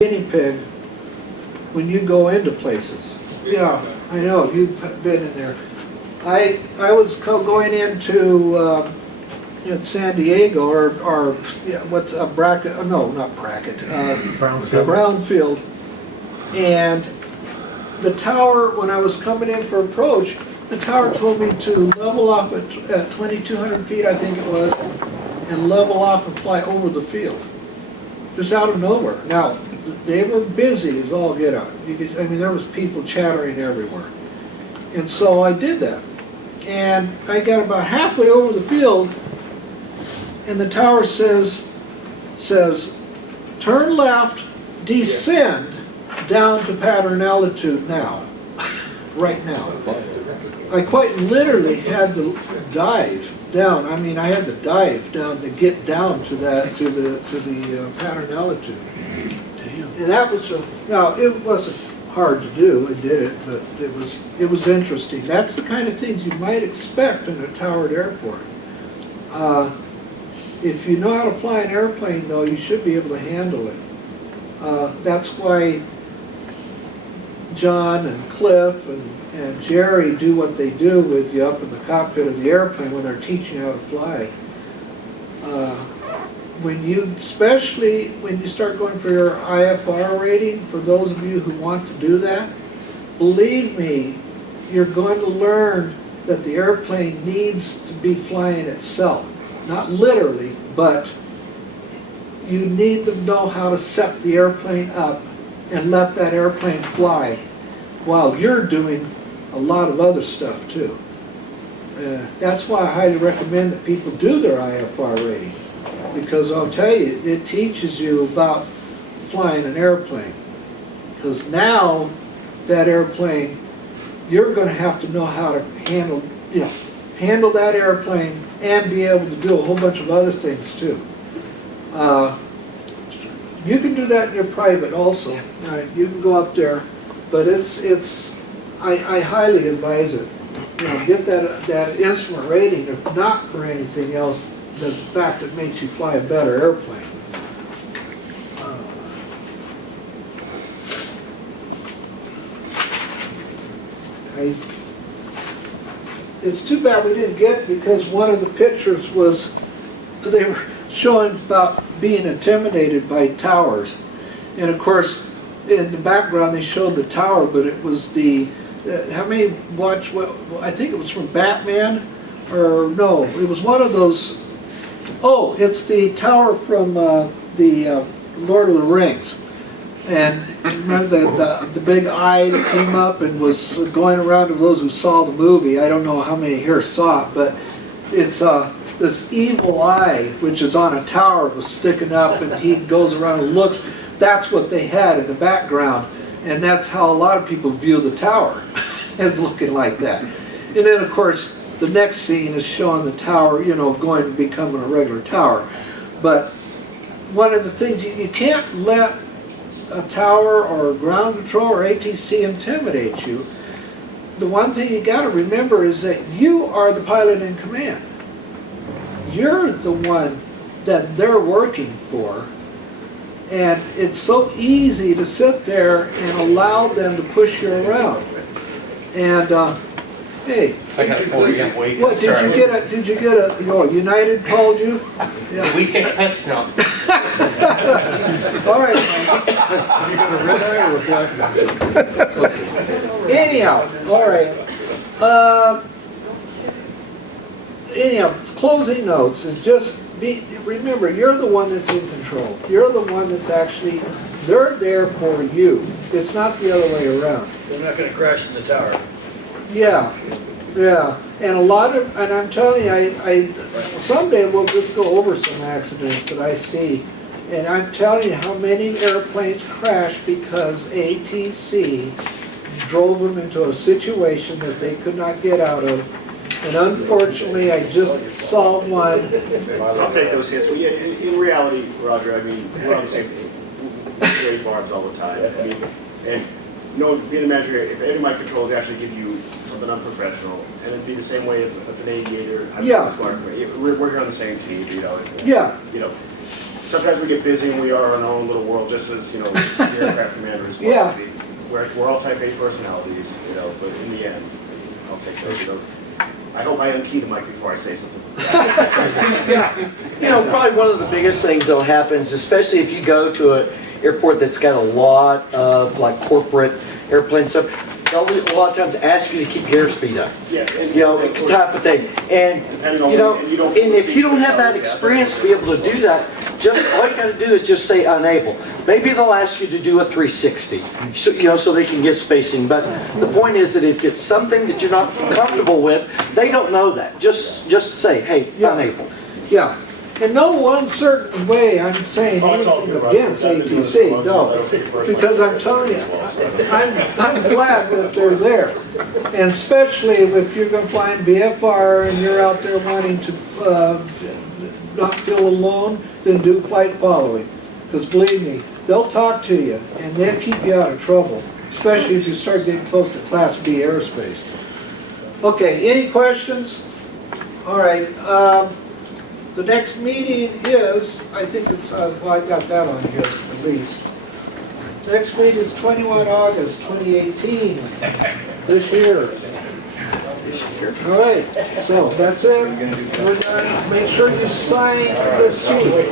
guinea pig when you go into places. Yeah, I know, you've been in there. I was going into in San Diego, or yeah, what's a bracket, no, not bracket, Brownfield. And the tower, when I was coming in for approach, the tower told me to level off at 2,200 feet, I think it was, and level off and fly over the field. Just out of nowhere. Now, they were busy as all get out. I mean, there was people chattering everywhere. And so I did that. And I got about halfway over the field, and the tower says, turn left, descend down to pattern altitude now, right now. I quite literally had to dive down. I mean, I had to dive down to get down to that, to the pattern altitude. And that was now it wasn't hard to do. I did it, but it was interesting. That's the kind of things you might expect in a towered airport. If you know how to fly an airplane, though, you should be able to handle it. That's why John and Cliff and Jerry do what they do with you up in the cockpit of the airplane when they're teaching you how to fly. Especially when you start going for your IFR rating, for those of you who want to do that, believe me, you're going to learn that the airplane needs to be flying itself. Not literally, but you need to know how to set the airplane up and let that airplane fly while you're doing a lot of other stuff too. That's why I highly recommend that people do their IFR rating, because I'll tell you, it teaches you about flying an airplane. Because now that airplane, you're going to have to know how to handle that airplane and be able to do a whole bunch of other things too. You can do that in your private also. You can go up there, but I highly advise it. Get that instrument rating, if not for anything else, the fact it makes you fly a better airplane. It's too bad we didn't get, because one of the pictures was, they were showing about being intimidated by towers. And of course, in the background they showed the tower, but it was how many watched what, I think it was from Batman, or no, it was one of those, oh, it's the tower from the Lord of the Rings. And remember the big eye that came up and was going around to those who saw the movie. I don't know how many here saw it, but it's this evil eye, which is on a tower, was sticking up, and he goes around and looks. That's what they had in the background, and that's how a lot of people view the tower, as looking like that. And then, of course, the next scene is showing the tower, going to becoming a regular tower. But one of the things, you can't let a tower or ground control or ATC intimidate you. The one thing you got to remember is that you are the pilot in command. You're the one that they're working for, and it's so easy to sit there and allow them to push you around. And hey, I got 40 on weight. what did you get a United called you? Yeah. We take pets now. All right. You got a red eye or a black eye? Okay. Anyhow, all right. Anyhow, closing notes is just remember, you're the one that's in control. You're the one that's actually, they're there for you. It's not the other way around. They're not going to crash in the tower. Yeah, yeah. And I'm telling you, someday we'll just go over some accidents that I see. And I'm telling you how many airplanes crash because ATC drove them into a situation that they could not get out of. And unfortunately, I just saw one. I'll take those hits. Well, yeah, in reality, Roger, I mean, we're on the same grade barbs all the time. I mean, and being the manager, if any of my controls actually give you something unprofessional, and it'd be the same way if an aviator, Yeah. we're here on the same team, Yeah. sometimes we get busy and we are in our own little world, just as, you know, the aircraft commander as well. Yeah. I mean, we're all type A personalities, you know, but in the end, I'll take those, you know. I hope I unkey the mic before I say something. You know, probably one of the biggest things that'll happen is, especially if you go to an airport that's got a lot of like corporate airplane stuff, they'll a lot of times ask you to keep your airspeed up. Yeah. And, You know, type of thing. And, depending on you know, when- and if you don't have that experience to be able to do that, just, all you gotta do is just say unable. Maybe they'll ask you to do a 360, so, you know, so they can get spacing. But the point is that if it's something that you're not comfortable with, they don't know that. Just say, hey, Yeah. unable. Yeah, in no one certain way I'm saying Oh, it's all anything good, Roger. against I've been doing this ATC, for a long no. time. I don't take it personally. Because I'm telling you, I'm glad that they're there. And especially if you're gonna fly in VFR and you're out there wanting to not feel alone, then do flight following. Because believe me, they'll talk to you and they'll keep you out of trouble, especially if you start getting close to Class B airspace. Okay, any questions? All right, the next meeting is, I think it's, well, I got that on here at least. Next meeting is 21 August 2018, this year. All right, so that's it. We're gonna make sure you sign this sheet.